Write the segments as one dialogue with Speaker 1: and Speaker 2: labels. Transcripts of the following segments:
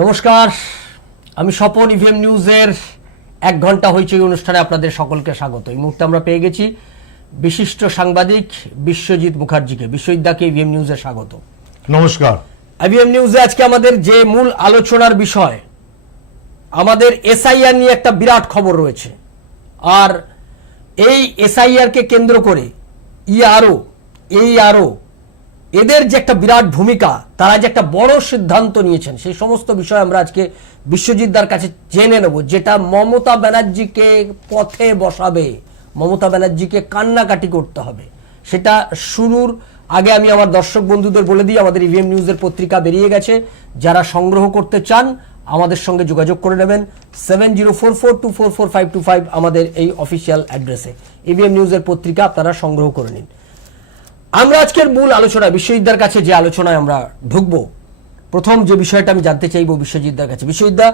Speaker 1: নমস্কার আমি স্বপন ইভিএম নিউজের এক ঘণ্টা হয়েছে এই অনুষ্ঠানে আপনাদের সকলকে স্বাগত। এই মুহূর্তে আমরা পেয়ে গেছি বিশিষ্ট সাংবাদিক বিশ্বজিৎ মুখার্জিকে। বিশ্বজিৎদাকে ইভিএম নিউজে স্বাগত।
Speaker 2: নমস্কার।
Speaker 1: আইভিএম নিউজে আজকে আমাদের যে মূল আলোচনার বিষয় আমাদের এসআইআর নিয়ে একটা বিরাট খবর রয়েছে। আর এই এসআইআর কে কেন্দ্র করে ইআরও এই আরও এদের যে একটা বিরাট ভূমিকা, তারা যে একটা বড় সিদ্ধান্ত নিয়েছেন, সেই সমস্ত বিষয় আমরা আজকে বিশ্বজিৎদার কাছে জেনে নেব, যেটা মমতা ব্যানার্জিকে পথে বসাবে, মমতা ব্যানার্জিকে কান্নাকাটি করতে হবে। সেটা শুরুর, আগে আমি আমার দর্শক বন্ধুদের বলে দিই, আমাদের ইভিএম নিউজের পত্রিকা বেরিয়ে গেছে। যারা সংগ্রহ করতে চান, আমাদের সঙ্গে যোগাযোগ করে নেবেন। Seven zero four four two four four five two five আমাদের এই অফিসিয়াল অ্যাড্রেসে ইভিএম নিউজের পত্রিকা আপনারা সংগ্রহ করে নিন। আমরা আজকের মূল আলোচনা বিশ্ববিদ্যার কাছে যে আলোচনায় আমরা ঢুকবো, প্রথম যে বিষয়টা আমি জানতে চাইব বিশ্বজিৎদার কাছে। বিশ্ববিদ্যা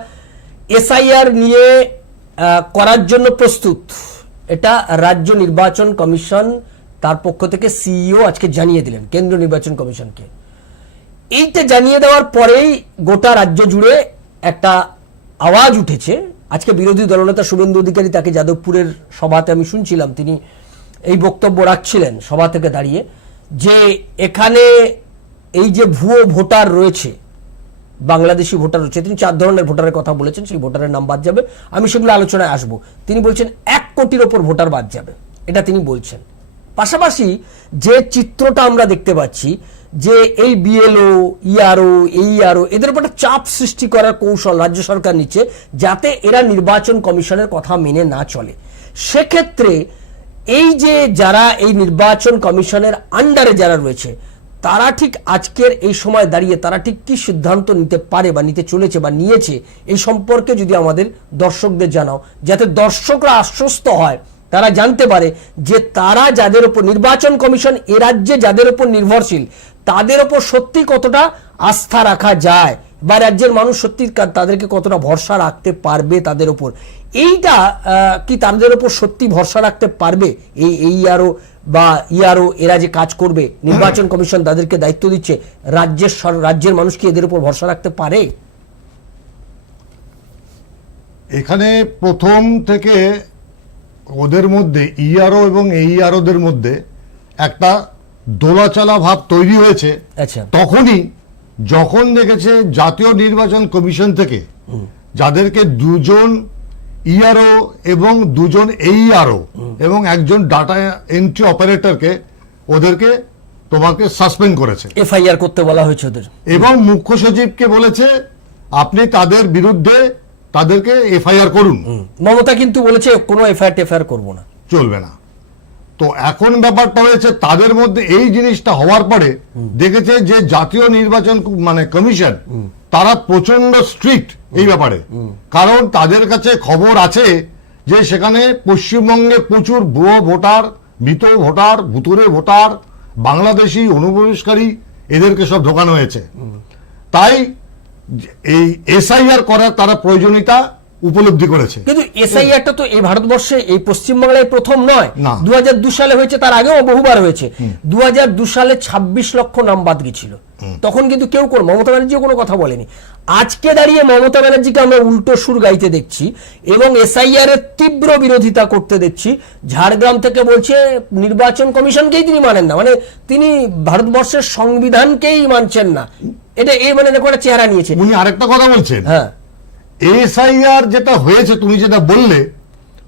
Speaker 1: এসআইআর নিয়ে করার জন্য প্রস্তুত। এটা রাজ্য নির্বাচন কমিশন তার পক্ষ থেকে সিইও আজকে জানিয়ে দিলেন কেন্দ্রীয় নির্বাচন কমিশনকে। এইটা জানিয়ে দেওয়ার পরেই গোটা রাজ্য জুড়ে একটা আওয়াজ উঠেছে। আজকে বিরোধী দলনেতা শুভেন্দু অধিকারী তাকে যাদবপুরের সভাতে আমি শুনছিলাম, তিনি এই বক্তব্য রাখছিলেন সভা থেকে দাঁড়িয়ে। যে এখানে এই যে ভুয়ো ভোটার রয়েছে, বাংলাদেশি ভোটার রয়েছে, তিনি চার ধরনের ভোটারের কথা বলেছেন, সেই ভোটারের নাম বাদ যাবে। আমি সেগুলো আলোচনায় আসব। তিনি বলছেন এক কোটির ওপর ভোটার বাদ যাবে, এটা তিনি বলছেন। পাশাপাশি যে চিত্রটা আমরা দেখতে পাচ্ছি, যে এই বিএলও, ইআরও, এইআরও, এদের উপর একটা চাপ সৃষ্টি করার কৌশল রাজ্য সরকার নিচ্ছে, যাতে এরা নির্বাচন কমিশনের কথা মেনে না চলে। সেক্ষেত্রে এই যে যারা এই নির্বাচন কমিশনের আন্ডারে যারা রয়েছে, তারা ঠিক আজকের এই সময় দাঁড়িয়ে তারা ঠিক কি সিদ্ধান্ত নিতে পারে বা নিতে চলেছে বা নিয়েছে, এই সম্পর্কে যদি আমাদের দর্শকদের জানাও, যাতে দর্শকরা আশ্বস্ত হয়, তারা জানতে পারে যে তারা যাদের উপর নির্বাচন কমিশন এ রাজ্যে যাদের উপর নির্ভরশীল, তাদের উপর সত্যি কতটা আস্থা রাখা যায় বা রাজ্যের মানুষ সত্যি তাদেরকে কতটা ভরসা রাখতে পারবে তাদের উপর এইটা কি তাদের উপর সত্যি ভরসা রাখতে পারবে? এই এই আরও বা ইয়ারও এরা যে কাজ করবে নির্বাচন কমিশন তাদেরকে দায়িত্ব দিচ্ছে রাজ্যের রাজ্যের মানুষ কি এদের উপর ভরসা রাখতে পারে?
Speaker 2: এখানে প্রথম থেকে ওদের মধ্যে ইআরও এবং এইআরওদের মধ্যে একটা দোলাচলা ভাব তৈরি হয়েছে।
Speaker 1: আচ্ছা।
Speaker 2: তখনই যখন দেখেছে জাতীয় নির্বাচন কমিশন থেকে যাদেরকে দুজন ইআরও এবং দুজন এইআরও এবং একজন ডাটা এন্ট্রি অপারেটরকে ওদেরকে তোমাকে সাসপেন্ড করেছে।
Speaker 1: এফআইআর করতে বলা হয়েছে ওদের।
Speaker 2: এবং মুখ্য সচিবকে বলেছে আপনি তাদের বিরুদ্ধে তাদেরকে এফআইআর করুন।
Speaker 1: মমতা কিন্তু বলেছে কোনো এফআইআর টেফআইআর করব না।
Speaker 2: চলবে না। তো এখন ব্যাপারটা হয়েছে তাদের মধ্যে এই জিনিসটা হওয়ার পরে দেখেছে যে জাতীয় নির্বাচন মানে কমিশন তারা প্রচণ্ড স্ট্রিক্ট এই ব্যাপারে। কারণ তাদের কাছে খবর আছে যে সেখানে পশ্চিমবঙ্গে প্রচুর ভুয়ো ভোটার, মৃত ভোটার ভুতুরে ভোটার, বাংলাদেশি অনুপ্রবেশকারী এদেরকে সব ঢোকানো হয়েছে। তাই এই এসআইআর করার তারা প্রয়োজনীয়তা উপলব্ধি করেছে।
Speaker 1: কিন্তু এসআইআরটা তো এই ভারতবর্ষে এই পশ্চিমবাংলায় প্রথম নয়। দু সালে হয়েছে তার আগেও বহুবার হয়েছে। দু সালে ২৬ লক্ষ নাম বাদ গেছিল। তখন কিন্তু কেউ কোন মমতা ব্যানার্জিও কোনো কথা বলেনি। আজকে দাঁড়িয়ে মমতা ব্যানার্জিকে আমরা উল্টো সুর গাইতে দেখছি এবং এসআইআর এর তীব্র বিরোধিতা করতে দেখছি। ঝাড়গ্রাম থেকে বলছে নির্বাচন কমিশনকেই তিনি মানেন না। মানে তিনি ভারতবর্ষের সংবিধানকেই মানছেন না। এটা এই মানে এরকম একটা চেহারা নিয়েছে।
Speaker 2: উনি আরেকটা কথা বলছেন।
Speaker 1: হ্যাঁ।
Speaker 2: এসআইআর যেটা হয়েছে তুমি যেটা বললে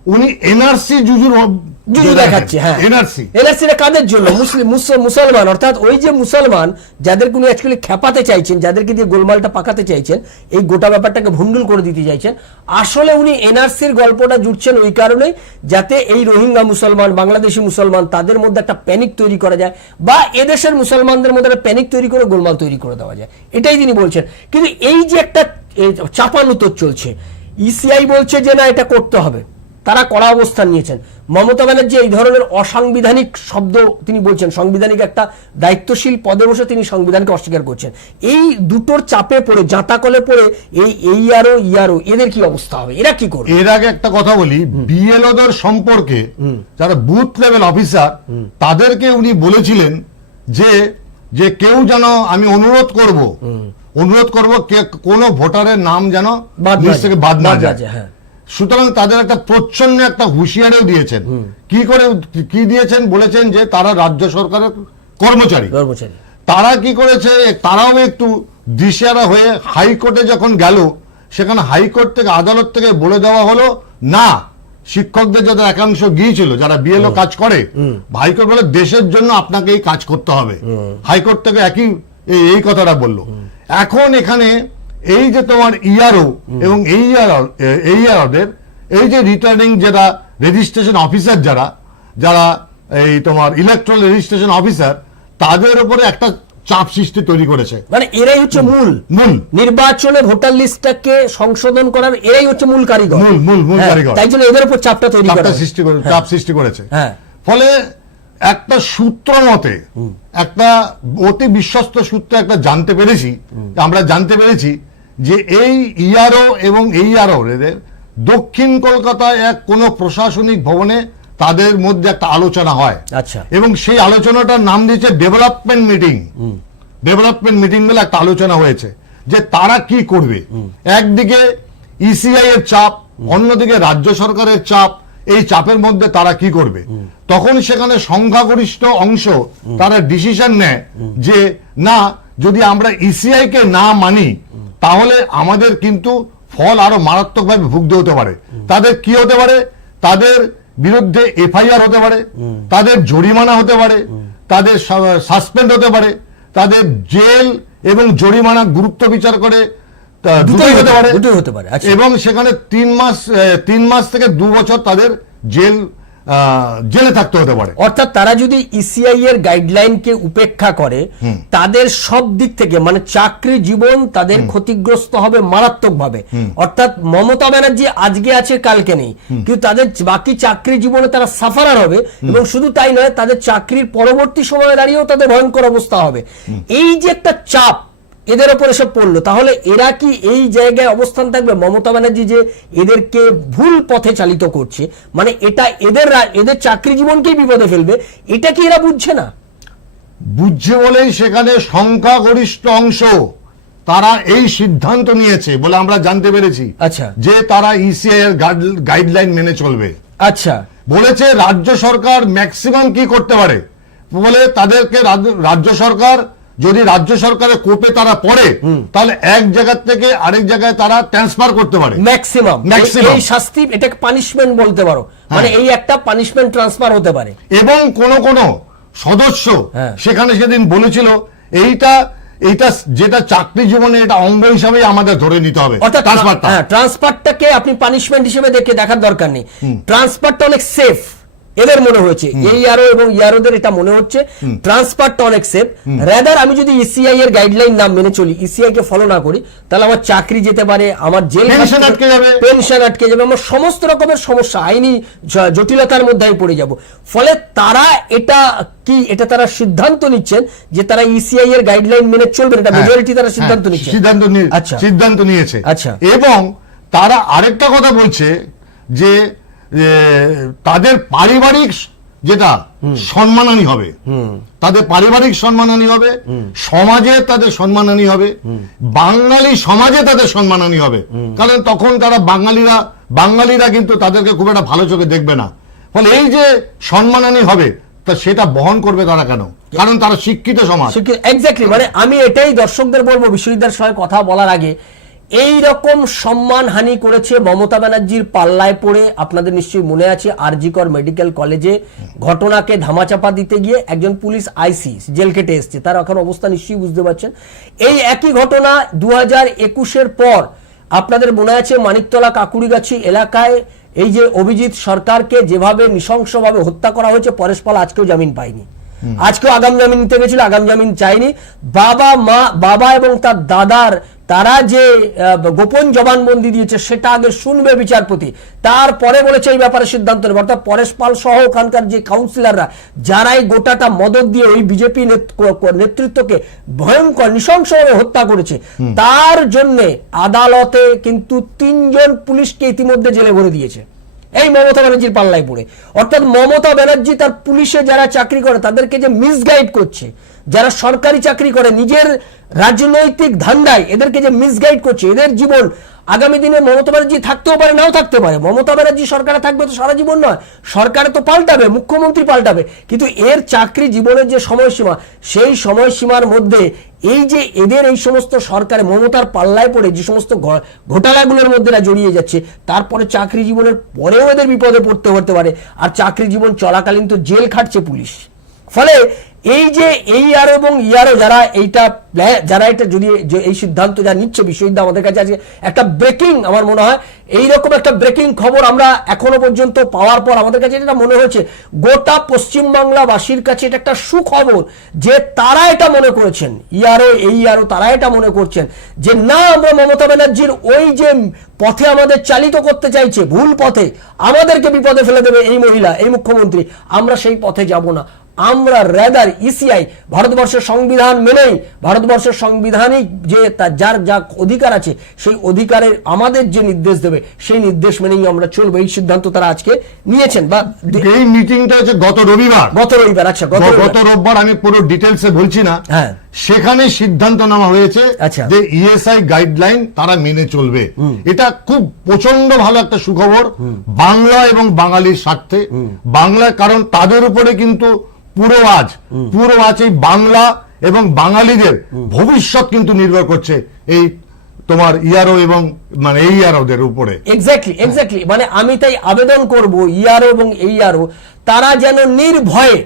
Speaker 2: উনি এনআরসি জুজুর
Speaker 1: জুজু দেখাচ্ছে। হ্যাঁ।
Speaker 2: এনআরসি।
Speaker 1: এনআরসিটা কাদের জন্য? মুসলিম মুসলমান অর্থাৎ ওই যে মুসলমান যাদেরকে উনি অ্যাকচুয়ালি খেপাতে চাইছেন যাদেরকে দিয়ে গোলমালটা পাকাতে চাইছেন এই গোটা ব্যাপারটাকে ভুন্ডুল করে দিতে চাইছেন আসলে উনি এনআরসির গল্পটা জুটছেন ওই কারণে যাতে এই রোহিঙ্গা মুসলমান বাংলাদেশি মুসলমান তাদের মধ্যে একটা প্যানিক তৈরি করা যায় বা এদেশের মুসলমানদের মধ্যে একটা প্যানিক তৈরি করে গোলমাল তৈরি করে দেওয়া যায়। এটাই তিনি বলছেন। কিন্তু এই যে একটা চাপানুতর চলছে। ইসিআই বলছে যে না এটা করতে হবে। তারা কড়া অবস্থান নিয়েছেন। মমতা ব্যানার্জি এই ধরনের অসাংবিধানিক শব্দ তিনি বলছেন। সাংবিধানিক একটা দায়িত্বশীল পদে বসে তিনি সংবিধানকে অস্বীকার করছেন। এই দুটোর চাপে পড়ে জাঁতাকলে পড়ে এই এই আরও ইয়ারো এদের কি অবস্থা হবে? এরা কি করবে?
Speaker 2: এর আগে একটা কথা বলি বিএলওদের সম্পর্কে যারা বুথ লেভেল অফিসার তাদেরকে উনি বলেছিলেন যে যে কেউ যেন আমি অনুরোধ করব অনুরোধ করব কে কোনো ভোটারের নাম যেন লিস্ট থেকে বাদ না যায়।
Speaker 1: হ্যাঁ।
Speaker 2: সুতরাং তাদের একটা প্রচ্ছন্ন একটা হুঁশিয়ারিও দিয়েছেন। কি করে কি দিয়েছেন? বলেছেন যে তারা রাজ্য সরকারের কর্মচারী।
Speaker 1: কর্মচারী।
Speaker 2: তারা কি করেছে? তারাও একটু দিশেহারা হয়ে হাইকোর্টে যখন গেল সেখানে হাইকোর্ট থেকে আদালত থেকে বলে দেওয়া হলো না শিক্ষকদের যাদের একাংশ গিয়েছিল যারা বিএলও কাজ করে হাইকোর্ট বলে দেশের জন্য আপনাকে এই কাজ করতে হবে। হাইকোর্ট থেকে একই এই কথাটা বলল। এখন এখানে এই যে তোমার ইআরও এবং এই এই ইয়ারদের এই যে রিটার্নিং যারা রেজিস্ট্রেশন অফিসার যারা যারা এই তোমার ইলেকট্রাল রেজিস্ট্রেশন অফিসার তাদের উপরে একটা চাপ সৃষ্টি তৈরি করেছে।
Speaker 1: মানে এরাই হচ্ছে মূল।
Speaker 2: মূল।
Speaker 1: নির্বাচনে ভোটার লিস্টটাকে সংশোধন করার এরাই হচ্ছে মূল কারিগর।
Speaker 2: মূল, মূল, মূল
Speaker 1: হ্যাঁ,
Speaker 2: কারিগর।
Speaker 1: তাই জন্য এদের উপর চাপটা তৈরি করা
Speaker 2: চাপটা সৃষ্টি চাপ সৃষ্টি করেছে।
Speaker 1: হ্যাঁ।
Speaker 2: ফলে একটা সূত্র মতে একটা অতি বিশ্বস্ত সূত্রে একটা জানতে পেরেছি আমরা জানতে পেরেছি যে এই ইআরও এবং এই আরও এদের দক্ষিণ কলকাতায় এক কোনো প্রশাসনিক ভবনে তাদের মধ্যে একটা আলোচনা হয়।
Speaker 1: আচ্ছা।
Speaker 2: এবং সেই আলোচনাটার নাম দিয়েছে ডেভেলপমেন্ট মিটিং। ডেভেলপমেন্ট মিটিং বলে একটা আলোচনা হয়েছে যে তারা কি করবে। একদিকে ইসিআই এর চাপ অন্যদিকে রাজ্য সরকারের চাপ এই চাপের মধ্যে তারা কি করবে? তখন সেখানে সংখ্যাগরিষ্ঠ অংশ তারা ডিসিশন নেয় যে না যদি আমরা ইসিআই কে না মানি তাহলে আমাদের কিন্তু ফল আরও মারাত্মকভাবে ভুগতে হতে পারে। তাদের কি হতে পারে? তাদের বিরুদ্ধে এফআইআর হতে পারে তাদের জরিমানা হতে পারে তাদের সাসপেন্ড হতে পারে তাদের জেল এবং জরিমানা গুরুত্ব বিচার করে দুটোই হতে পারে।
Speaker 1: দুটোই হতে পারে, আচ্ছা।
Speaker 2: এবং সেখানে তিন মাস তিন মাস থেকে দু বছর তাদের জেল জেলে থাকতে হতে পারে।
Speaker 1: অর্থাৎ তারা যদি ইসিআই এর গাইডলাইনকে উপেক্ষা করে তাদের সব দিক থেকে মানে চাকরি জীবন তাদের ক্ষতিগ্রস্ত হবে মারাত্মকভাবে। অর্থাৎ মমতা ব্যানার্জি আজকে আছে কালকে নেই। কিন্তু তাদের বাকি চাকরি জীবনে তারা সাফারার হবে এবং শুধু তাই নয় তাদের চাকরির পরবর্তী সময়ে দাঁড়িয়েও তাদের ভয়ঙ্কর অবস্থা হবে। এই যে একটা চাপ এদের ওপর এসব পড়ল। তাহলে এরা কি এই জায়গায় অবস্থান থাকবে? মমতা ব্যানার্জি যে এদেরকে ভুল পথে চালিত করছে মানে এটা এদের এদের চাকরি জীবনকেই বিপদে ফেলবে এটা কি এরা বুঝছে না?
Speaker 2: বুঝছে বলেই সেখানে সংখ্যাগরিষ্ঠ অংশ তারা এই সিদ্ধান্ত নিয়েছে বলে আমরা জানতে পেরেছি
Speaker 1: আচ্ছা।
Speaker 2: যে তারা ইসিআই এর গাইডলাইন মেনে চলবে।
Speaker 1: আচ্ছা।
Speaker 2: বলেছে রাজ্য সরকার ম্যাক্সিমাম কি করতে পারে? বলে তাদেরকে রাজ্য সরকার যদি রাজ্য সরকারের কোপে তারা পড়ে তাহলে এক জায়গা থেকে আরেক জায়গায় তারা ট্রান্সফার করতে পারে।
Speaker 1: ম্যাক্সিমাম এই শাস্তি এটাকে পানিশমেন্ট বলতে পারো। মানে এই একটা পানিশমেন্ট ট্রান্সফার হতে পারে।
Speaker 2: এবং কোন কোন সদস্য
Speaker 1: হ্যাঁ।
Speaker 2: সেখানে সেদিন বলেছিল এইটা এইটা যেটা চাকরি জীবনে এটা অঙ্গ হিসাবেই আমাদের ধরে নিতে হবে
Speaker 1: অর্থাৎ
Speaker 2: ট্রান্সফারটা
Speaker 1: হ্যাঁ ট্রান্সফারটাকে আপনি পানিশমেন্ট হিসেবে দেখে দেখার দরকার নেই। ট্রান্সফারটা অনেক সেফ এদের মনে হয়েছে। এই আরও এবং ইয়ারোদের এটা মনে হচ্ছে। ট্রান্সফারটা অনেক সেফ রেদার আমি যদি ইসিআই এর গাইডলাইন নাম মেনে চলি ইসিআই কে ফলো না করি তাহলে আমার চাকরি যেতে পারে আমার জেল
Speaker 2: আটকে যাবে।
Speaker 1: পেনশন আটকে যাবে আমার সমস্ত রকমের সমস্যা আইনি জটিলতার মধ্যে আমি পড়ে যাব। ফলে তারা এটা কি এটা তারা সিদ্ধান্ত নিচ্ছেন যে তারা ইসিআই এর গাইডলাইন মেনে চলবে এটা
Speaker 2: হ্যাঁ,
Speaker 1: মেজরিটি তারা সিদ্ধান্ত
Speaker 2: হ্যাঁ,
Speaker 1: নিচ্ছে।
Speaker 2: সিদ্ধান্ত নিয়ে-
Speaker 1: আচ্ছা।
Speaker 2: সিদ্ধান্ত নিয়েছে।
Speaker 1: আচ্ছা।
Speaker 2: এবং তারা আরেকটা কথা বলছে যে তাদের পারিবারিক যেটা সম্মানহানি হবে তাদের পারিবারিক সম্মানহানি হবে সমাজে তাদের সম্মানহানি হবে বাঙালি সমাজে তাদের সম্মানহানি হবে। কারণ তখন তারা বাঙালিরা বাঙালিরা কিন্তু তাদেরকে খুব একটা ভালো চোখে দেখবে না। ফলে এই যে সম্মানহানি হবে তা সেটা বহন করবে তারা কেন? কারণ তারা শিক্ষিত সমাজ।
Speaker 1: এক্স্যাক্টলি মানে আমি এটাই দর্শকদের বলব বিশ্ববিদ্যালয়ের সঙ্গে কথা বলার আগে এই রকম সম্মান হানি করেছে মমতা ব্যানার্জির পাল্লায় পড়ে, আপনাদের নিশ্চয়ই মনে আছে, আরজিকর মেডিকেল কলেজে ঘটনাকে ধামাচাপা দিতে গিয়ে একজন পুলিশ আইসি জেল কেটে এসছে। তার এখন অবস্থা নিশ্চয়ই বুঝতে পারছেন। এই একই ঘটনা দু হাজার একুশের পর, আপনাদের মনে আছে মানিকতলা কাকুরিগাছি এলাকায় এই যে অভিজিৎ সরকারকে যেভাবে নৃশংসভাবে হত্যা করা হয়েছে, পরেশ পাল আজকেও জামিন পায়নি। আজকেও আগাম জামিন নিতে গেছিল আগাম জামিন চাইনি। বাবা মা বাবা এবং তার দাদার তারা যে গোপন জবানবন্দি দিয়েছে সেটা আগে শুনবে বিচারপতি। তারপরে বলেছে এই ব্যাপারে সিদ্ধান্ত নেবে। অর্থাৎ পরেশ পাল সহ ওখানকার যে কাউন্সিলররা যারা এই গোটাটা মদত দিয়ে ওই বিজেপি নেতৃত্বকে ভয়ঙ্কর নৃশংসভাবে হত্যা করেছে তার জন্যে আদালতে কিন্তু তিনজন পুলিশকে ইতিমধ্যে জেলে ভরে দিয়েছে। এই মমতা ব্যানার্জির পাল্লায় পড়ে। অর্থাৎ মমতা ব্যানার্জি তার পুলিশে যারা চাকরি করে তাদেরকে যে মিসগাইড করছে যারা সরকারি চাকরি করে, নিজের রাজনৈতিক ধান্দায় এদেরকে যে মিসগাইড করছে, এদের জীবন আগামী দিনে মমতা ব্যানার্জি থাকতেও পারে, নাও থাকতে পারে। মমতা ব্যানার্জি সরকারে থাকবে তো সারা জীবন নয়। সরকারে তো পাল্টাবে, মুখ্যমন্ত্রী পাল্টাবে। কিন্তু এর চাকরি জীবনের যে সময়সীমা, সেই সময়সীমার মধ্যে এই যে এদের এই সমস্ত সরকারে মমতার পাল্লায় পড়ে, যে সমস্ত ঘোটালাগুলোর মধ্যে জড়িয়ে যাচ্ছে, তারপরে চাকরি জীবনের পরেও এদের বিপদে পড়তে হতে পারে। আর চাকরি জীবন চলাকালীন তো জেল খাটছে পুলিশ। ফলে এই যে এই আর এবং ইয়ারও যারা এইটা যারা এটা যদি এই সিদ্ধান্ত যা নিচ্ছে বিশ্ববিদ্যালয় আমাদের কাছে আছে, একটা ব্রেকিং আমার মনে হয়। এইরকম একটা ব্রেকিং খবর আমরা এখনও পর্যন্ত পাওয়ার পর আমাদের কাছে এটা মনে হয়েছে, গোটা পশ্চিমবাংলাবাসীর কাছে এটা একটা সুখবর যে তারা এটা মনে করেছেন ইয়ারও এই ইয়ারও তারা এটা মনে করছেন যে না, আমরা মমতা ব্যানার্জির ওই যে পথে আমাদের চালিত করতে চাইছে, ভুল পথে আমাদেরকে বিপদে ফেলে দেবে এই মহিলা, এই মুখ্যমন্ত্রী, আমরা সেই পথে যাব না। আমরা রেদার ইসিআই ভারতবর্ষের সংবিধান মেনেই ভারতবর্ষের সাংবিধানিক যে তার যার যা অধিকার আছে সেই অধিকারের আমাদের যে নির্দেশ দেবে সেই নির্দেশ মেনেই আমরা চলবো। এই সিদ্ধান্ত তারা আজকে নিয়েছেন বা
Speaker 2: এই মিটিংটা হচ্ছে গত রবিবার।
Speaker 1: গত রবিবার আচ্ছা গত রবিবার।
Speaker 2: আমি পুরো ডিটেলসে বলছি না।
Speaker 1: হ্যাঁ।
Speaker 2: সেখানে সিদ্ধান্ত নেওয়া হয়েছে
Speaker 1: আচ্ছা।
Speaker 2: যে ইএসআই গাইডলাইন তারা মেনে চলবে। এটা খুব প্রচণ্ড ভালো একটা সুখবর। বাংলা এবং বাঙালির স্বার্থে। বাংলা কারণ তাদের উপরে কিন্তু পুরো আজ পুরো আজ এই বাংলা এবং বাঙালিদের ভবিষ্যৎ কিন্তু নির্ভর করছে এই তোমার ইয়ারো এবং মানে এই ইয়ারোদের উপরে।
Speaker 1: এক্স্যাক্টলি এক্স্যাক্টলি মানে আমি তাই আবেদন করব ইয়ারও এবং এই আরও তারা যেন নির্ভয়ে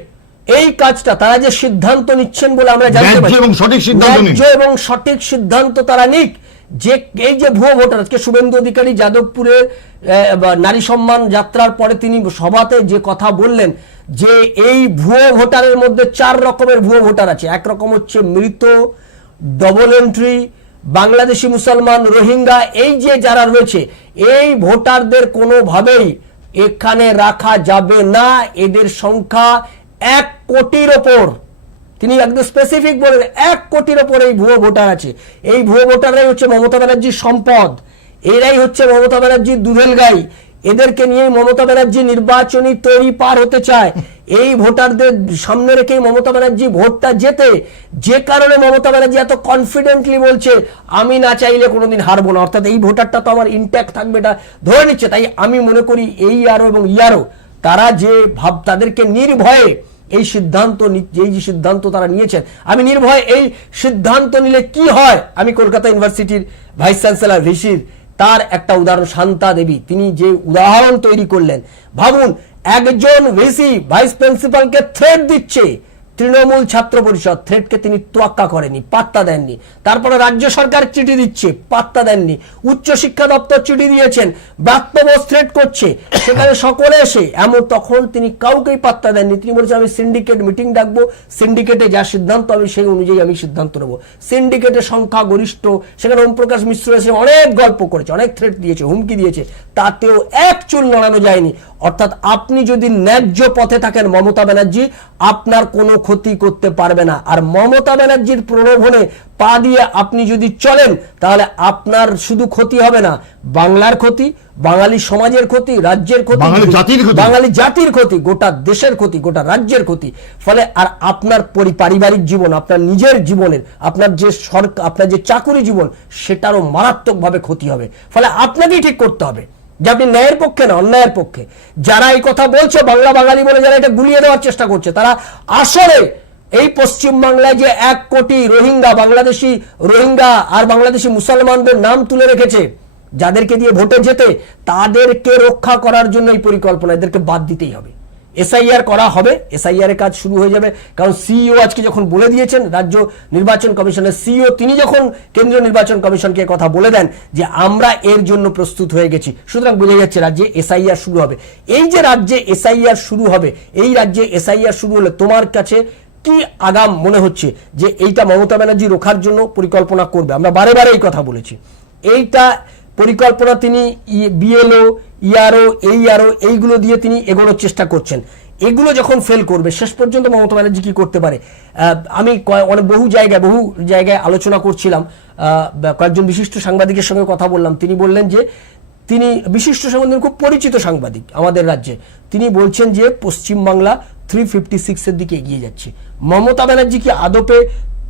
Speaker 1: এই কাজটা তারা যে সিদ্ধান্ত নিচ্ছেন বলে আমরা জানতে পারি।
Speaker 2: এবং সঠিক সিদ্ধান্ত
Speaker 1: এবং সঠিক সিদ্ধান্ত তারা নিক। যে, এই যে ভুয়ো ভোটার, আজকে শুভেন্দু অধিকারী যাদবপুরে নারী সম্মান যাত্রার পরে তিনি সভাতে যে কথা বললেন, যে এই ভুয়ো ভোটারের মধ্যে চার রকমের ভুয়ো ভোটার আছে। এক রকম হচ্ছে মৃত ডবল এন্ট্রি বাংলাদেশি মুসলমান, রোহিঙ্গা, এই যে যারা রয়েছে, এই ভোটারদের কোনোভাবেই এখানে রাখা যাবে না। এদের সংখ্যা এক কোটির ওপর। তিনি একদম স্পেসিফিক বলে এক কোটির ওপর এই ভুয়ো ভোটার আছে। এই ভুয়ো ভোটাররাই হচ্ছে মমতা ব্যানার্জির সম্পদ। এরাই হচ্ছে মমতা ব্যানার্জির দুধেল গাই। এদেরকে নিয়ে মমতা ব্যানার্জি নির্বাচনী তৈরি পার হতে চায়। এই ভোটারদের সামনে রেখেই মমতা ব্যানার্জি ভোটটা জেতে, যে কারণে মমতা ব্যানার্জি এত কনফিডেন্টলি বলছে, আমি না চাইলে কোনোদিন হারবো না। অর্থাৎ এই ভোটারটা তো আমার ইনট্যাক্ট থাকবে এটা ধরে নিচ্ছে। তাই আমি মনে করি এই আরও এবং ইয়ারও তারা যে ভাব তাদেরকে নির্ভয়ে এই সিদ্ধান্ত এই যে সিদ্ধান্ত তারা নিয়েছেন, আমি নির্ভয় এই সিদ্ধান্ত নিলে কি হয়? আমি কলকাতা ইউনিভার্সিটির ভাইস চ্যান্সেলর ভিসির তার একটা উদাহরণ শান্তা দেবী, তিনি যে উদাহরণ তৈরি করলেন। ভাবুন, একজন ভিসি ভাইস প্রিন্সিপালকে থ্রেট দিচ্ছে। তৃণমূল ছাত্র পরিষদ থ্রেটকে তিনি তোয়াক্কা করেনি, পাত্তা দেননি। তারপরে রাজ্য সরকার চিঠি দিচ্ছে, পাত্তা দেননি। উচ্চ শিক্ষা দপ্তর চিঠি দিয়েছেন ব্রাত্যবোস থ্রেট করছে, সেখানে সকলে এসে, এমন তখন তিনি কাউকেই পাত্তা দেননি। তিনি বলেছেন, আমি সিন্ডিকেট মিটিং ডাকবো সিন্ডিকেটে যা সিদ্ধান্ত আমি সেই অনুযায়ী আমি সিদ্ধান্ত নেব। সিন্ডিকেটের সংখ্যা গরিষ্ঠ সেখানে ওমপ্রকাশ মিশ্র এসে অনেক গল্প করেছে, অনেক থ্রেট দিয়েছে, হুমকি দিয়েছে, তাতেও এক চুল নড়ানো যায়নি। অর্থাৎ আপনি যদি ন্যায্য পথে থাকেন মমতা ব্যানার্জি আপনার কোনো ক্ষতি করতে পারবে না। আর মমতা ব্যানার্জির প্রলোভনে পা দিয়ে আপনি যদি চলেন তাহলে আপনার শুধু ক্ষতি হবে না বাংলার ক্ষতি বাঙালি সমাজের ক্ষতি রাজ্যের ক্ষতি
Speaker 2: বাঙালি জাতির ক্ষতি।
Speaker 1: জাতির ক্ষতি গোটা দেশের ক্ষতি গোটা রাজ্যের ক্ষতি। ফলে আর আপনার পারিবারিক জীবন আপনার নিজের জীবনের আপনার যে সরকার আপনার যে চাকুরি জীবন সেটারও মারাত্মকভাবে ক্ষতি হবে। ফলে আপনাকেই ঠিক করতে হবে। যে আপনি ন্যায়ের পক্ষে না, অন্যায়ের পক্ষে। যারা এই কথা বলছে, বাংলা বাঙালি বলে যারা এটা গুলিয়ে দেওয়ার চেষ্টা করছে, তারা আসলে এই পশ্চিম বাংলায় যে এক কোটি রোহিঙ্গা, বাংলাদেশি রোহিঙ্গা আর বাংলাদেশি মুসলমানদের নাম তুলে রেখেছে, যাদেরকে দিয়ে ভোটে যেতে, তাদেরকে রক্ষা করার জন্য এই পরিকল্পনা, এদেরকে বাদ দিতেই হবে। এসআইআর করা হবে এসআইআর এর কাজ শুরু হয়ে যাবে। কারণ সিইও আজকে যখন বলে দিয়েছেন, রাজ্য নির্বাচন কমিশনের সিইও তিনি যখন কেন্দ্রীয় নির্বাচন কমিশনকে কথা বলে দেন যে আমরা এর জন্য প্রস্তুত হয়ে গেছি, সুতরাং বোঝা যাচ্ছে রাজ্যে এসআইআর শুরু হবে। এই যে রাজ্যে এসআইআর শুরু হবে, এই রাজ্যে এসআইআর শুরু হলে তোমার কাছে কি আগাম মনে হচ্ছে যে এইটা মমতা ব্যানার্জি রোখার জন্য পরিকল্পনা করবে? আমরা বারে বারে এই কথা বলেছি। এইটা পরিকল্পনা তিনি বিএলও, ইআরও এই আরও এইগুলো দিয়ে তিনি এগোনোর চেষ্টা করছেন। এগুলো যখন ফেল করবে, শেষ পর্যন্ত মমতা ব্যানার্জি কি করতে পারে? আমি অনেক, বহু জায়গায় বহু জায়গায় আলোচনা করছিলাম। কয়েকজন বিশিষ্ট সাংবাদিকের সঙ্গে কথা বললাম। তিনি বললেন যে, তিনি বিশিষ্ট সাংবাদিক, খুব পরিচিত সাংবাদিক আমাদের রাজ্যে। তিনি বলছেন যে, পশ্চিমবাংলা থ্রি ফিফটি সিক্সের দিকে এগিয়ে যাচ্ছে। মমতা ব্যানার্জি কি আদপে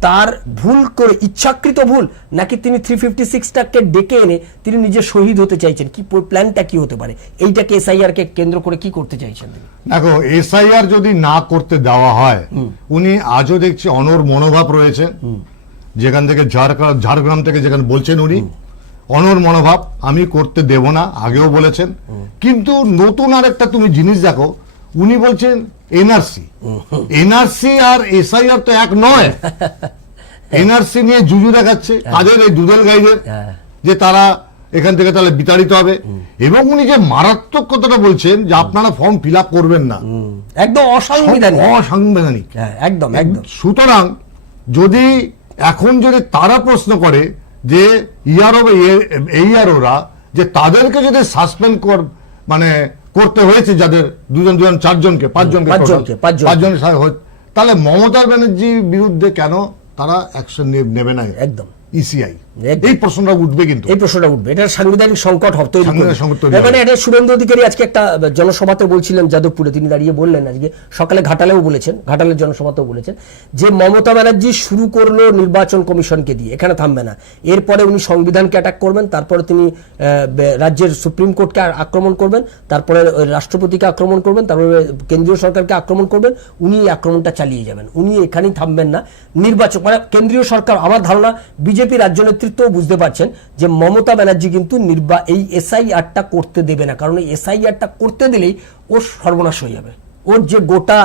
Speaker 1: তার ভুল করে ইচ্ছাকৃত ভুল নাকি তিনি থ্রি ফিফটি সিক্সটাকে ডেকে এনে তিনি নিজে শহীদ হতে চাইছেন? কি প্ল্যানটা কি হতে পারে? এইটাকে এসআইআর কে কেন্দ্র করে কি করতে চাইছেন
Speaker 2: দেখো এসআইআর যদি না করতে দেওয়া হয় উনি আজও দেখছি অনর মনোভাব রয়েছে যেখান থেকে ঝাড়গ্রাম ঝাড়গ্রাম থেকে যেখানে বলছেন উনি অনর মনোভাব আমি করতে দেব না আগেও বলেছেন। কিন্তু নতুন আরেকটা তুমি জিনিস দেখো উনি বলছেন এনআরসি। এনআরসি আর এসআইআর তো এক নয়। এনআরসি নিয়ে জুজু দেখাচ্ছে কাদের এই দুদল গাইদের
Speaker 1: হ্যাঁ।
Speaker 2: যে তারা এখান থেকে তাহলে বিতাড়িত হবে। এবং উনি যে মারাত্মক কথাটা বলছেন যে আপনারা ফর্ম ফিল আপ করবেন না।
Speaker 1: একদম অসাংবিধানিক।
Speaker 2: অসাংবিধানিক।
Speaker 1: হ্যাঁ একদম একদম।
Speaker 2: সুতরাং যদি এখন যদি তারা প্রশ্ন করে যে ইয়ারও এইয়ারোরা যে তাদেরকে যদি সাসপেন্ড কর মানে করতে হয়েছে যাদের দুজন দুজন চারজনকে পাঁচজনকে
Speaker 1: পাঁচজনকে।
Speaker 2: পাঁচজনের সাথে হয়ে- তাহলে মমতা ব্যানার্জির বিরুদ্ধে কেন তারা অ্যাকশন নেবে না
Speaker 1: একদম
Speaker 2: ইসিআই
Speaker 1: একদম।
Speaker 2: এই প্রশ্নটা উঠবে কিন্তু।
Speaker 1: এই প্রশ্নটা উঠবে। এটা সাংবিধানিক সংকট হবে তৈরি মানে। এটা শুভেন্দু অধিকারী আজকে একটা জনসভাতে বলছিলেন যাদবপুরে তিনি দাঁড়িয়ে বললেন আজকে সকালে ঘাটালেও বলেছেন ঘাটালের জনসভাতেও বলেছেন যে মমতা ব্যানার্জি শুরু করল নির্বাচন কমিশনকে দিয়ে এখানে থামবে না। এরপরে উনি সংবিধানকে অ্যাটাক করবেন তারপরে তিনি রাজ্যের সুপ্রিম কোর্টকে আক্রমণ করবেন তারপরে রাষ্ট্রপতিকে আক্রমণ করবেন তারপরে কেন্দ্রীয় সরকারকে আক্রমণ করবেন উনি এই আক্রমণটা চালিয়ে যাবেন। উনি এখানেই থামবেন না। নির্বাচন মানে কেন্দ্রীয় সরকার আমার ধারণা বিজেপি রাজ্য নেতৃত্বও বুঝতে পারছেন যে মমতা ব্যানার্জি কিন্তু নির্বা, এই এসআইআরটা করতে দেবে না। কারণ এই এসআইআরটা করতে দিলেই ওর সর্বনাশ হয়ে যাবে। ওর যে গোটা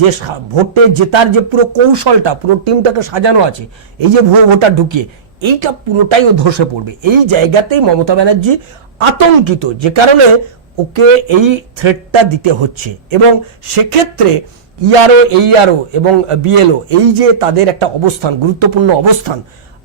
Speaker 1: যে ভোটে জেতার যে পুরো কৌশলটা, পুরো টিমটাকে সাজানো আছে, এই যে ভুয়ো ভোটার ঢুকিয়ে, এইটা পুরোটাই ও ধসে পড়বে। এই জায়গাতেই মমতা ব্যানার্জি আতঙ্কিত, যে কারণে ওকে এই থ্রেটটা দিতে হচ্ছে। এবং সেক্ষেত্রে ইআরও এইআরও এবং বিএলও এই যে তাদের একটা অবস্থান, গুরুত্বপূর্ণ অবস্থান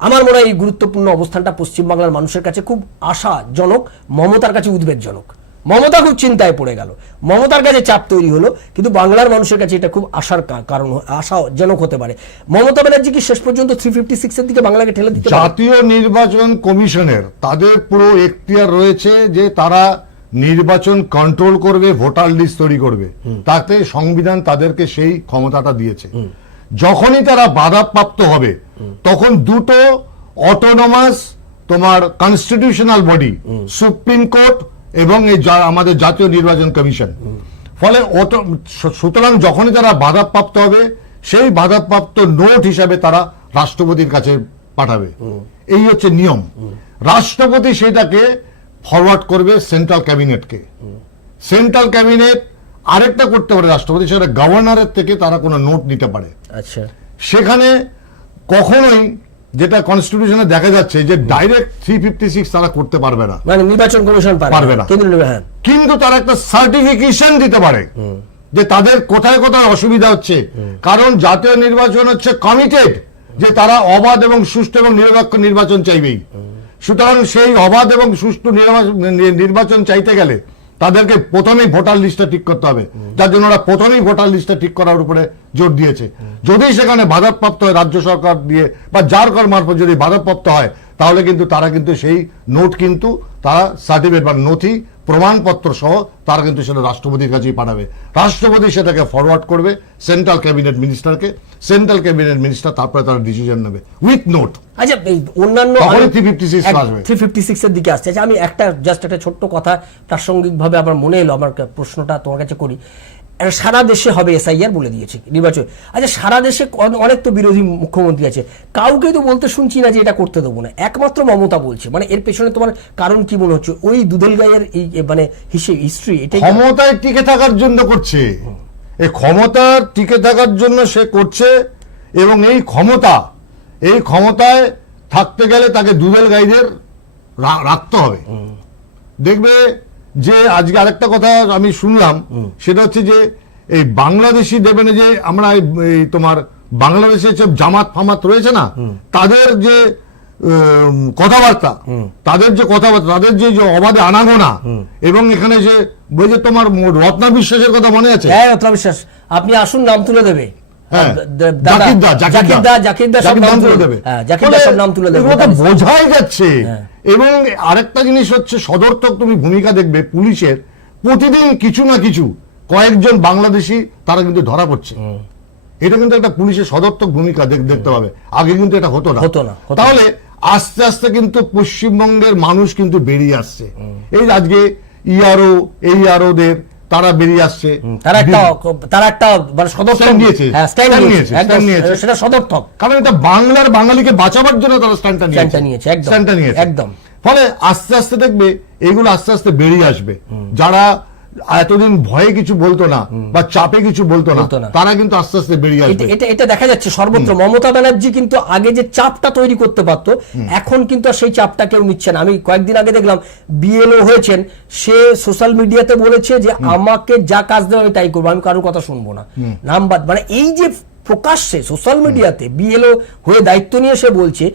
Speaker 1: আমার মনে হয় এই গুরুত্বপূর্ণ অবস্থানটা পশ্চিমবাংলার মানুষের কাছে খুব আশাজনক মমতার কাছে উদ্বেগজনক। মমতা খুব চিন্তায় পড়ে গেল। মমতার কাছে চাপ তৈরি হলো কিন্তু বাংলার মানুষের কাছে এটা খুব আশার কারণ আশাজনক হতে পারে। মমতা ব্যানার্জি কি শেষ পর্যন্ত থ্রি ফিফটি সিক্সের দিকে বাংলাকে ঠেলে দিতে
Speaker 2: জাতীয় নির্বাচন কমিশনের তাদের পুরো এখতিয়ার রয়েছে যে তারা নির্বাচন কন্ট্রোল করবে ভোটার লিস্ট তৈরি করবে। তাতে সংবিধান তাদেরকে সেই ক্ষমতাটা দিয়েছে। যখনই তারা বাধাপ্রাপ্ত হবে, তখন দুটো অটোনমাস তোমার কনস্টিটিউশনাল বডি সুপ্রিম কোর্ট এবং এই আমাদের জাতীয় নির্বাচন কমিশন। ফলে সুতরাং যখনই তারা বাধাপ্রাপ্ত হবে, সেই বাধাপ্রাপ্ত নোট হিসাবে তারা রাষ্ট্রপতির কাছে পাঠাবে। এই হচ্ছে নিয়ম। রাষ্ট্রপতি সেটাকে ফরওয়ার্ড করবে সেন্ট্রাল ক্যাবিনেটকে সেন্ট্রাল ক্যাবিনেট আরেকটা করতে পারে রাষ্ট্রপতি সেটা গভর্নরের থেকে তারা কোনো নোট নিতে পারে।
Speaker 1: আচ্ছা।
Speaker 2: সেখানে কখনোই যেটা কনস্টিটিউশনে দেখা যাচ্ছে যে ডাইরেক্ট থ্রি ফিফটি সিক্স তারা করতে পারবে না।
Speaker 1: মানে নির্বাচন কমিশন
Speaker 2: পারবে না।
Speaker 1: হ্যাঁ।
Speaker 2: কিন্তু তারা একটা সার্টিফিকেশন দিতে পারে যে তাদের কোথায় কোথায় অসুবিধা হচ্ছে। কারণ জাতীয় নির্বাচন হচ্ছে কমিটেড যে তারা অবাধ এবং সুষ্ঠু এবং নিরপেক্ষ নির্বাচন চাইবেই। সুতরাং সেই অবাধ এবং সুষ্ঠু নির্বাচন- নির্বাচন চাইতে গেলে তাদেরকে প্রথমেই ভোটার লিস্টটা ঠিক করতে হবে। যার জন্য ওরা প্রথমেই ভোটার লিস্টটা ঠিক করার উপরে জোর দিয়েছে। যদি সেখানে বাধাপ্রাপ্ত হয় রাজ্য সরকার দিয়ে বা যার কর মারফত যদি বাধাপ্রাপ্ত হয় তাহলে কিন্তু তারা কিন্তু সেই নোট কিন্তু তারা সার্টিফিকেট বা নথি প্রমাণপত্র সহ তারা কিন্তু সেটা রাষ্ট্রপতির কাছেই পাঠাবে। রাষ্ট্রপতি সেটাকে ফরওয়ার্ড করবে সেন্ট্রাল ক্যাবিনেট মিনিস্টারকে সেন্ট্রাল ক্যাবিনেট মিনিস্টার তারপরে তারা ডিসিশন নেবে উইথ নোট
Speaker 1: আচ্ছা অন্যান্য
Speaker 2: তখনই 356 আসবে।
Speaker 1: থ্রি ফিফটি সিক্স এর দিকে আসছে। আচ্ছা আমি একটা জাস্ট একটা ছোট্ট কথা প্রাসঙ্গিক ভাবে আমার মনে এলো আমার প্রশ্নটা তোমার কাছে করি। সারা দেশে হবে এসআইআর বলে দিয়েছে নির্বাচন। আচ্ছা সারা দেশে অনেক তো বিরোধী মুখ্যমন্ত্রী আছে। কাউকে তো বলতে শুনছি না যে এটা করতে দেবো না। একমাত্র মমতা বলছে। মানে এর পেছনে তোমার কারণ কি মনে হচ্ছে? ওই দুধেল গায়ের এই মানে মানে হিস্ট্রি এটা
Speaker 2: ক্ষমতায় টিকে থাকার জন্য করছে। এই ক্ষমতা টিকে থাকার জন্য সে করছে এবং এই ক্ষমতা এই ক্ষমতায় থাকতে গেলে তাকে দুবেল গাইদের রাখতে হবে। দেখবে যে আজকে আরেকটা কথা আমি শুনলাম সেটা হচ্ছে যে এই বাংলাদেশি দেবে না যে আমরা এই- তোমার বাংলাদেশের সব জামাত ফামাত রয়েছে না তাদের যে কথাবার্তা তাদের যে কথাবার্তা তাদের যে অবাধে আনাগোনা এবং এখানে যে ওই যে তোমার রত্না বিশ্বাসের কথা মনে আছে?
Speaker 1: হ্যাঁ রত্না বিশ্বাস। আপনি আসুন নাম তুলে দেবে।
Speaker 2: হ্যাঁ, বোঝাই যাচ্ছে।
Speaker 1: হ্যাঁ।
Speaker 2: এবং আরেকটা জিনিস হচ্ছে সদর্থক তুমি ভূমিকা দেখবে পুলিশের প্রতিদিন কিছু না কিছু কয়েকজন বাংলাদেশি তারা কিন্তু ধরা পড়ছে। এটা কিন্তু একটা পুলিশের সদর্থক ভূমিকা দেখতে হবে আগে কিন্তু এটা হতো না।
Speaker 1: হতো না,
Speaker 2: তাহলে আস্তে আস্তে কিন্তু পশ্চিমবঙ্গের মানুষ কিন্তু বেরিয়ে আসছে। এই আজকে ইআরও এই আরওদের তারা বেরিয়ে আসছে।
Speaker 1: তারা একটা তারা একটা মানে সদর্থক।
Speaker 2: নিয়েছে,
Speaker 1: হ্যাঁ স্ট্যান্ড নিয়েছে
Speaker 2: নিয়েছে।
Speaker 1: সেটা সদর্থক।
Speaker 2: কারণ এটা বাংলার বাঙালিকে বাঁচাবার জন্য তারা স্ট্যান্ডটা নিয়েছে।
Speaker 1: Stand-টা নিয়েছে, একদম।
Speaker 2: স্ট্যান্ডটা নিয়েছে।
Speaker 1: একদম।
Speaker 2: ফলে আস্তে আস্তে দেখবে এগুলো আস্তে আস্তে বেরিয়ে আসবে। যারা এতদিন ভয়ে কিছু বলতো না বা চাপে কিছু বলতো না তারা কিন্তু আস্তে আস্তে বেরিয়ে আসবে।
Speaker 1: এটা- এটা দেখা যাচ্ছে সর্বত্র। মমতা ব্যানার্জি কিন্তু আগে যে চাপটা তৈরি করতে পারত এখন কিন্তু আর সেই চাপটা কেউ নিচ্ছে না। আমি কয়েকদিন আগে দেখলাম বিএলও হয়েছেন সে সোশ্যাল মিডিয়াতে বলেছে যে আমাকে যা কাজ দেবে আমি তাই করব আমি কারোর কথা শুনব না। নাম বাদ মানে এই যে প্রকাশ্যে সোশ্যাল মিডিয়াতে বিএলও হয়ে দায়িত্ব নিয়ে সে বলছে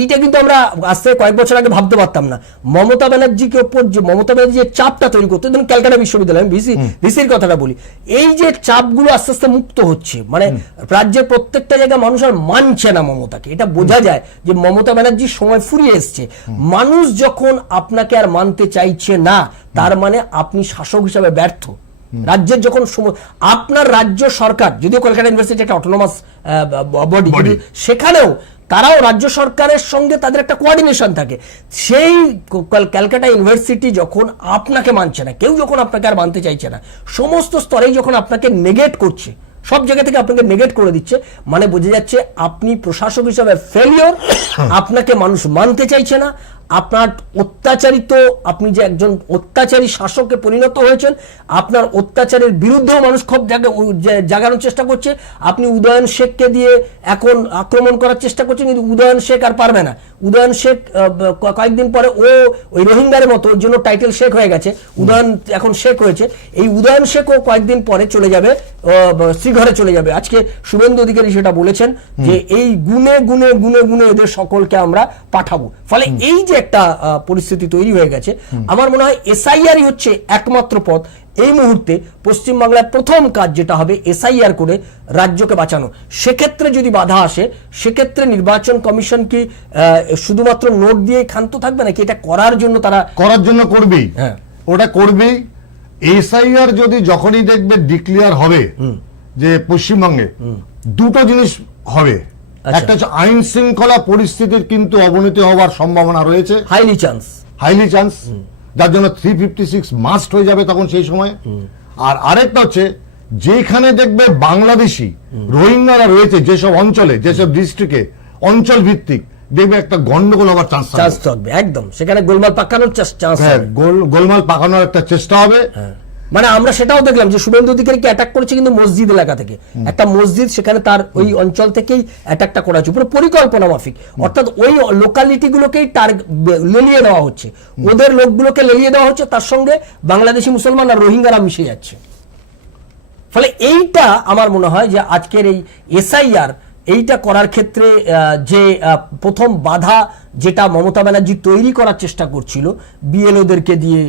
Speaker 1: এইটা কিন্তু আমরা আজ থেকে কয়েক বছর আগে ভাবতে পারতাম না। মমতা ব্যানার্জিকে ওপর যে মমতা ব্যানার্জি যে চাপটা তৈরি করতো যেমন ক্যালকাটা বিশ্ববিদ্যালয় আমি ভিসি ভিসির কথাটা বলি এই যে চাপগুলো আস্তে আস্তে মুক্ত হচ্ছে মানে রাজ্যের প্রত্যেকটা জায়গায় মানুষ আর মানছে না মমতাকে। এটা বোঝা যায় যে মমতা ব্যানার্জির সময় ফুরিয়ে এসছে। মানুষ যখন আপনাকে আর মানতে চাইছে না তার মানে আপনি শাসক হিসাবে ব্যর্থ। রাজ্যের যখন আপনার রাজ্য সরকার যদিও কলকাতা ইউনিভার্সিটি একটা অটোনমাস বডি সেখানেও তারাও রাজ্য সরকারের সঙ্গে তাদের একটা কোঅর্ডিনেশন থাকে। সেই ক্যালকাটা ইউনিভার্সিটি যখন আপনাকে মানছে না কেউ যখন আপনাকে আর মানতে চাইছে না সমস্ত স্তরেই যখন আপনাকে নেগেট করছে সব জায়গা থেকে আপনাকে নেগেট করে দিচ্ছে মানে বোঝা যাচ্ছে আপনি প্রশাসক হিসাবে ফেলিওর আপনাকে মানুষ মানতে চাইছে না আপনার অত্যাচারিত আপনি যে একজন অত্যাচারী শাসককে পরিণত হয়েছেন আপনার অত্যাচারের বিরুদ্ধেও মানুষ খুব জাগানোর চেষ্টা করছে। আপনি উদয়ন শেখকে দিয়ে এখন আক্রমণ করার চেষ্টা করছেন কিন্তু উদয়ন শেখ আর পারবে না। উদয়ন শেখ কয়েকদিন পরে ও ওই রোহিঙ্গার মতো ওর জন্য টাইটেল শেখ হয়ে গেছে। উদয়ন এখন শেখ হয়েছে। এই উদয়ন শেখও কয়েকদিন পরে চলে যাবে শ্রীঘরে চলে যাবে। আজকে শুভেন্দু অধিকারী সেটা বলেছেন যে এই গুনে গুনে গুনে গুনে এদের সকলকে আমরা পাঠাবো। ফলে এই যে একটা পরিস্থিতি তৈরি হয়ে গেছে। আমার মনে হয় এসআইআরই হচ্ছে একমাত্র পথ। এই মুহূর্তে পশ্চিমবাংলার প্রথম কাজ যেটা হবে এসআইআর করে রাজ্যকে বাঁচানো। সেক্ষেত্রে যদি বাধা আসে সেক্ষেত্রে নির্বাচন কমিশন কি শুধুমাত্র নোট দিয়ে ক্ষান্ত থাকবে নাকি এটা করার জন্য তারা
Speaker 2: করার জন্য করবেই।
Speaker 1: হ্যাঁ।
Speaker 2: ওটা করবেই। এসআইআর যদি যখনই দেখবে ডিক্লেয়ার হবে যে পশ্চিমবঙ্গে দুটো জিনিস হবে। একটা হচ্ছে আইন শৃঙ্খলা পরিস্থিতির কিন্তু অবনতি হওয়ার সম্ভাবনা রয়েছে।
Speaker 1: হাইলি চান্স
Speaker 2: হাইলি চান্স যার জন্য থ্রি ফিফটি সিক্স মাস্ট হয়ে যাবে তখন সেই সময়। আর আরেকটা হচ্ছে যেখানে দেখবে বাংলাদেশি রোহিঙ্গারা রয়েছে যেসব অঞ্চলে যেসব ডিস্ট্রিক্টে অঞ্চল ভিত্তিক দেখবে একটা গন্ডগোল হওয়ার চান্স
Speaker 1: চান্স থাকবে একদম। সেখানে গোলমাল পাকানোর চান্স
Speaker 2: হ্যাঁ গোল- গোলমাল পাকানোর একটা চেষ্টা হবে।
Speaker 1: মানে আমরা সেটাও দেখলাম যে শুভেন্দু অধিকারীকে অ্যাটাক করেছে কিন্তু মসজিদ এলাকা থেকে। একটা মসজিদ সেখানে তার ওই অঞ্চল থেকেই অ্যাটাকটা করা হচ্ছে। পুরো পরিকল্পনা মাফিক। অর্থাৎ ওই লোকালিটি গুলোকেই টার লেলিয়ে দেওয়া হচ্ছে। ওদের লোকগুলোকে লেলিয়ে দেওয়া হচ্ছে, তার সঙ্গে বাংলাদেশি মুসলমান আর রোহিঙ্গারা মিশে যাচ্ছে। ফলে এইটা আমার মনে হয় যে আজকের এই এসআইআর এইটা করার ক্ষেত্রে যে প্রথম বাধা যেটা মমতা ব্যানার্জি তৈরি করার চেষ্টা করছিল বিএলওদেরকে দিয়ে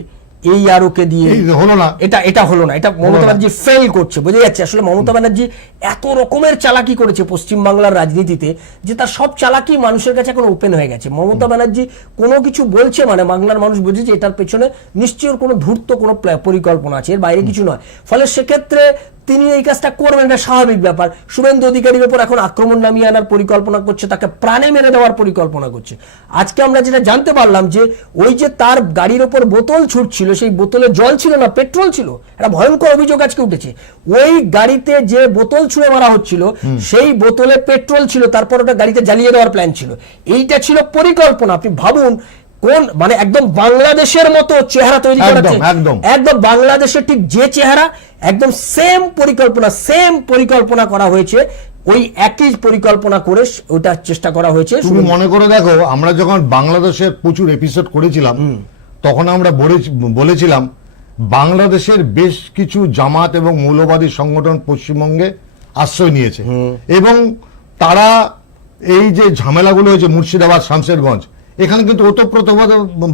Speaker 1: এই আর ওকে
Speaker 2: দিয়ে হলো না।
Speaker 1: এটা এটা হলো না এটা মমতা ব্যানার্জি ফেল করছে বোঝা যাচ্ছে? আসলে মমতা ব্যানার্জি এত রকমের চালাকি করেছে পশ্চিমবাংলার রাজনীতিতে যে তার সব চালাকি মানুষের কাছে এখন ওপেন হয়ে গেছে। মমতা ব্যানার্জি কোনো কিছু বলছে মানে বাংলার মানুষ বুঝেছে এটার পেছনে নিশ্চয়ই কোনো ধূর্ত কোনো পরিকল্পনা আছে এর বাইরে কিছু নয়। ফলে সেক্ষেত্রে তিনি এই কাজটা করবেন এটা স্বাভাবিক ব্যাপার। শুভেন্দু অধিকারীর উপর এখন আক্রমণ নামিয়ে আনার পরিকল্পনা করছে তাকে প্রাণে মেরে দেওয়ার পরিকল্পনা করছে। আজকে আমরা যেটা জানতে পারলাম যে ওই যে তার গাড়ির ওপর বোতল ছুটছিল সেই বোতলে জল ছিল না পেট্রোল ছিল একটা ভয়ঙ্কর অভিযোগ আজকে উঠেছে। ওই গাড়িতে যে বোতল ছুঁড়ে মারা হচ্ছিল সেই বোতলে পেট্রোল ছিল তারপর ওটা গাড়িতে জ্বালিয়ে দেওয়ার প্ল্যান ছিল। এইটা ছিল পরিকল্পনা আপনি ভাবুন কোন মানে একদম বাংলাদেশের মতো চেহারা তৈরি করা
Speaker 2: একদম, একদম।
Speaker 1: বাংলাদেশের ঠিক যে চেহারা একদম সেম পরিকল্পনা সেম পরিকল্পনা করা হয়েছে। ওই একই পরিকল্পনা করে ওটা চেষ্টা করা হয়েছে।
Speaker 2: তুমি মনে করে দেখো আমরা যখন বাংলাদেশের প্রচুর এপিসোড করেছিলাম তখন আমরা বলে- বলেছিলাম বাংলাদেশের বেশ কিছু জামাত এবং মৌলবাদী সংগঠন পশ্চিমবঙ্গে আশ্রয় নিয়েছে। এবং তারা এই যে ঝামেলাগুলো হয়েছে মুর্শিদাবাদ শামশেরগঞ্জ এখানে কিন্তু ওতপ্রোত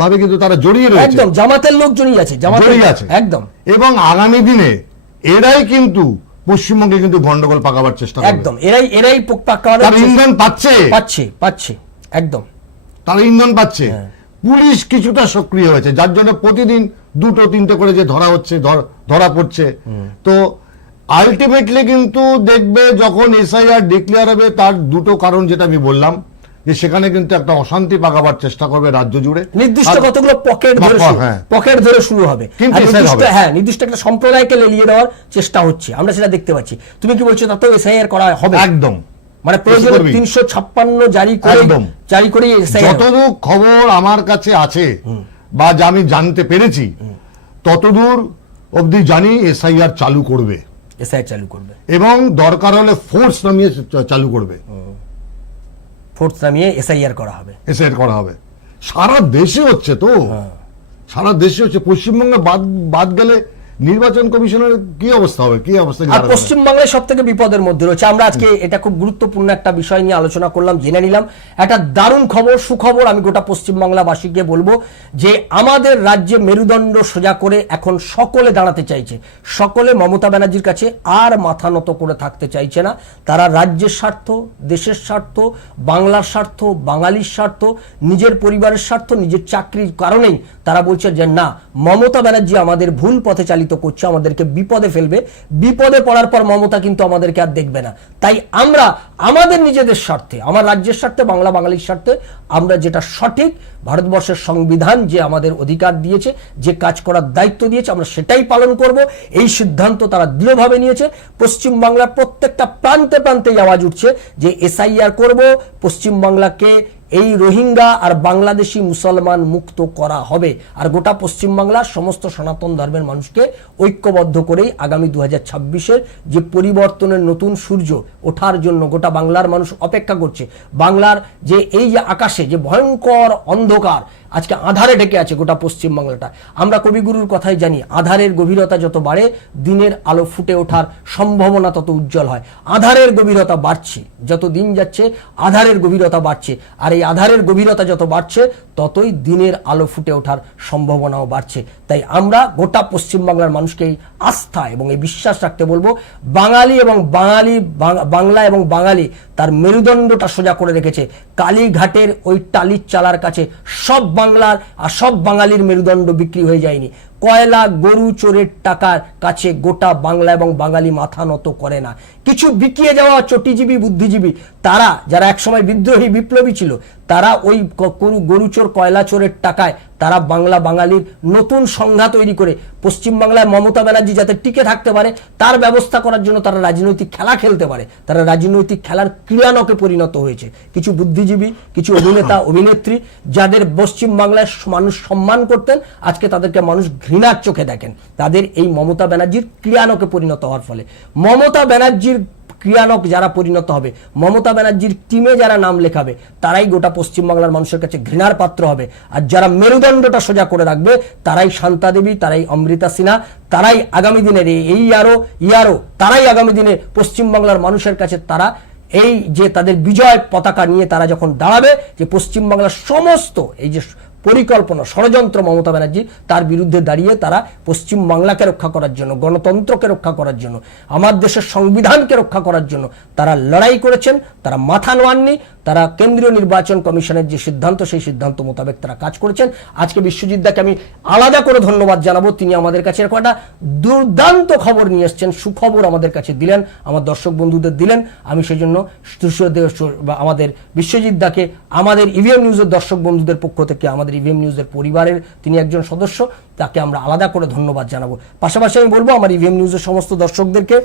Speaker 2: ভাবে কিন্তু তারা জড়িয়ে রয়েছে।
Speaker 1: একদম জামাতের লোক জড়িয়ে আছে
Speaker 2: জড়িয়ে আছে।
Speaker 1: একদম।
Speaker 2: এবং আগামী দিনে এরাই কিন্তু পশ্চিমবঙ্গে কিন্তু গন্ডগোল পাকাবার চেষ্টা করবে।
Speaker 1: একদম এরাই এরাই পোক পাক
Speaker 2: তার ইন্ধন পাচ্ছে।
Speaker 1: পাচ্ছে পাচ্ছে একদম।
Speaker 2: তারা ইন্ধন পাচ্ছে। পুলিশ কিছুটা সক্রিয় হয়েছে যার জন্য প্রতিদিন দুটো তিনটে করে যে ধরা হচ্ছে ধরা পড়ছে। তো আলটিমেটলি কিন্তু দেখবে যখন এসআইআর ডিক্লেয়ার হবে তার দুটো কারণ যেটা আমি বললাম। যে সেখানে কিন্তু একটা অশান্তি পাকাবার চেষ্টা করবে রাজ্য জুড়ে।
Speaker 1: নির্দিষ্ট কতগুলো পকেট ধরে
Speaker 2: পকেট, হ্যাঁ।
Speaker 1: পকেট ধরে শুরু হবে। নির্দিষ্ট হ্যাঁ নির্দিষ্ট একটা সম্প্রদায়কে লেলিয়ে দেওয়ার চেষ্টা হচ্ছে। আমরা সেটা দেখতে পাচ্ছি। তুমি কি বলছো তাতেও এসআইআর করা হবে?
Speaker 2: একদম।
Speaker 1: মানে প্রয়োজনে। তিনশো ছাপ্পান্ন জারি করে জারি করে
Speaker 2: যতদূর খবর আমার কাছে আছে বা যা আমি জানতে পেরেছি ততদূর অবধি জানি এসআইআর চালু করবে।
Speaker 1: এসআইআর চালু করবে।
Speaker 2: এবং দরকার হলে ফোর্স নামিয়ে চালু করবে।
Speaker 1: ফোর্থ নামিয়ে এসআইআর করা হবে।
Speaker 2: এসআইআর করা হবে। সারা দেশে হচ্ছে তো। সারা দেশে হচ্ছে। পশ্চিমবঙ্গে বাদ বাদ গেলে নির্বাচন কমিশনের কি অবস্থা হবে? কি অবস্থা
Speaker 1: আর পশ্চিমবাংলায় সব থেকে বিপদের মধ্যে রয়েছে। আমরা আজকে এটা খুব গুরুত্বপূর্ণ একটা বিষয় নিয়ে আলোচনা করলাম জেনে নিলাম। একটা দারুণ খবর সুখবর আমি গোটা পশ্চিমবাংলাবাসীকে বলব যে আমাদের রাজ্যে মেরুদণ্ড সোজা করে এখন সকলে দাঁড়াতে চাইছে। সকলে মমতা ব্যানার্জির কাছে আর মাথা নত করে থাকতে চাইছে না। তারা রাজ্যের স্বার্থ দেশের স্বার্থ বাংলার স্বার্থ বাঙালির স্বার্থ নিজের পরিবারের স্বার্থ নিজের চাকরির কারণেই তারা বলছে যে না মমতা ব্যানার্জি আমাদের ভুল পথে চালিত করছে, আমাদেরকে বিপদে ফেলবে। বিপদে পড়ার পর মমতা কিন্তু আমাদেরকে আর দেখবে না। তাই আমরা আমাদের নিজেদের স্বার্থে, আমার রাজ্যের স্বার্থে, বাংলা বাঙালির স্বার্থে, আমরা যেটা সঠিক, ভারতবর্ষের সংবিধান যে আমাদের অধিকার দিয়েছে, যে কাজ করার দায়িত্ব দিয়েছে, আমরা সেটাই পালন করব। এই সিদ্ধান্ত তারা দৃঢ়ভাবে নিয়েছে। পশ্চিমবাংলার প্রত্যেকটা প্রান্তে প্রান্তেই আওয়াজ উঠছে যে এসআইআর করব। পশ্চিমবাংলাকে এই রোহিঙ্গা আর বাংলাদেশি মুসলমান মুক্ত করা হবে। আর গোটা পশ্চিমবাংলার সমস্ত সনাতন ধর্মের মানুষকে ঐক্যবদ্ধ করেই আগামী দু হাজার যে পরিবর্তনের নতুন সূর্য ওঠার জন্য গোটা বাংলার মানুষ অপেক্ষা করছে। বাংলার যে এই যে আকাশে যে ভয়ঙ্কর অন্ধকার আজকে আধারে ঢেকে আছে গোটা পশ্চিমবাংলাটা। আমরা কবিগুরুর কথাই জানি, আধারের গভীরতা যত বাড়ে, দিনের আলো ফুটে ওঠার সম্ভাবনা তত উজ্জ্বল হয়। আধারের গভীরতা বাড়ছে, যত দিন যাচ্ছে, আধারের গভীরতা বাড়ছে। আর এই আধারের গভীরতা যত বাড়ছে, ততই দিনের আলো ফুটে ওঠার সম্ভাবনাও বাড়ছে। তাই আমরা গোটা পশ্চিমবাংলার মানুষকে এই আস্থা এবং এই বিশ্বাস রাখতে বলব, বাঙালি এবং বাঙালি বাংলা এবং বাঙালি তার মেরুদণ্ডটা সোজা করে রেখেছে। কালীঘাটের ওই টালির চালার কাছে সব বাংলার আর সব বাঙালির মেরুদণ্ড বিক্রি হয়ে যায়নি। কয়লা, গরু, চোরের টাকার কাছে গোটা বাংলা এবং বাঙালি মাথা নত করে না। কিছু বিকিয়ে যাওয়া চটিজীবী, বুদ্ধিজীবী, তারা যারা একসময় বিদ্রোহী, বিপ্লবী ছিল তারা ওই ক- গরু- গরু চোর কয়লা চোরের টাকায় তারা বাংলা বাঙালির নতুন সংজ্ঞা তৈরি করে পশ্চিমবাংলায় মমতা ব্যানার্জি যাতে টিকে থাকতে পারে, তার ব্যবস্থা করার জন্য তারা রাজনৈতিক খেলা খেলতে পারে। তারা রাজনৈতিক খেলার ক্রীড়ানকে পরিণত হয়েছে। কিছু বুদ্ধিজীবী, কিছু অভিনেতা, অভিনেত্রী যাদের পশ্চিমবাংলায় মানুষ সম্মান করতেন, আজকে তাদেরকে মানুষ ঘৃণার চোখে দেখেন। তাদের এই মমতা ব্যানার্জির ক্রীড়ানকে পরিণত হওয়ার ফলে। মমতা ব্যানার্জির ক্রিয়ানক যারা পরিণত হবে, মমতা ব্যানার্জির টিমে যারা নাম লেখাবে, তারাই গোটা পশ্চিমবাংলার মানুষের কাছে ঘৃণার পাত্র হবে। আর যারা মেরুদণ্ডটা সোজা করে রাখবে, তারাই শান্তা দেবী, তারাই অমৃতা সিনহা, তারাই আগামী দিনের এই- আরও ইয়ারও তারাই আগামী দিনে পশ্চিমবাংলার মানুষের কাছে তারা এই যে তাদের বিজয় পতাকা নিয়ে তারা যখন দাঁড়াবে, যে পশ্চিমবাংলার সমস্ত এই যে পরিকল্পনা, ষড়যন্ত্র মমতা ব্যানার্জি তার বিরুদ্ধে দাঁড়িয়ে তারা পশ্চিম বাংলাকে রক্ষা করার জন্য, গণতন্ত্রকে রক্ষা করার জন্য, আমার দেশের সংবিধানকে রক্ষা করার জন্য তারা লড়াই করেছেন, তারা মাথা নোয়াননি, তারা কেন্দ্রীয় নির্বাচন কমিশনের যে সিদ্ধান্ত, সেই সিদ্ধান্ত মোতাবেক তারা কাজ করেছেন। আজকে বিশ্বজিৎ দাকে আমি আলাদা করে ধন্যবাদ জানাব, তিনি আমাদের কাছে এরকম একটা দুর্দান্ত খবর নিয়ে এসছেন, সুখবর আমাদের কাছে দিলেন, আমার দর্শক বন্ধুদের দিলেন। আমি সেই জন্য আমাদের বিশ্বজিৎ দাকে, আমাদের ইভিএম নিউজের দর্শক বন্ধুদের পক্ষ থেকে আমাদের ইভিএম নিউজের পরিবারের তিনি একজন সদস্য। তাকে আমরা আলাদা করে ধন্যবাদ জানাব। পাশাপাশি আমি বলব আমার ইভিএম নিউজের সমস্ত দর্শকদেরকে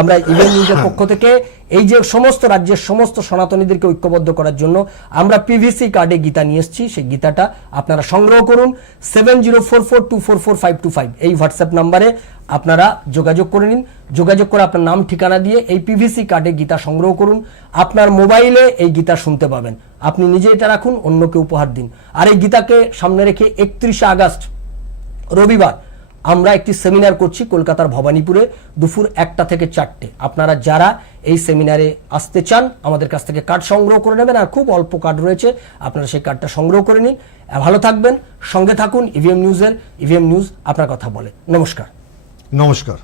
Speaker 1: আমরা ইভিএম নিউজের পক্ষ থেকে এই যে সমস্ত রাজ্যের সমস্ত সনাতনীদেরকে ঐক্যবদ্ধ করার জন্য আমরা পিভিসি কার্ডে গীতা নিয়ে এসেছি। সেই গীতাটা আপনারা সংগ্রহ করুন। Seven zero four four two four four five two five এই হোয়াটসঅ্যাপ নাম্বারে আপনারা যোগাযোগ করে নিন। যোগাযোগ করে আপনার নাম ঠিকানা দিয়ে এই পিভিসি কার্ডে গীতা সংগ্রহ করুন। আপনার মোবাইলে এই গীতা শুনতে পাবেন। আপনি নিজে এটা রাখুন অন্যকে উপহার দিন। আর এই গীতাকে সামনে রেখে একত্রিশে আগস্ট রবিবার আমরা একটি সেমিনার করছি কলকাতার ভবানীপুরে দুপুর একটা থেকে চারটে। আপনারা যারা এই সেমিনারে আসতে চান, আমাদের কাছ থেকে কার্ড সংগ্রহ করে নেবেন আর খুব অল্প কার্ড রয়েছে, আপনারা সেই কার্ডটা সংগ্রহ করে নিন। ভালো থাকবেন, সঙ্গে থাকুন ইভিএম নিউজের ইভিএম নিউজ আপনার কথা বলে। নমস্কার।
Speaker 2: নমস্কার।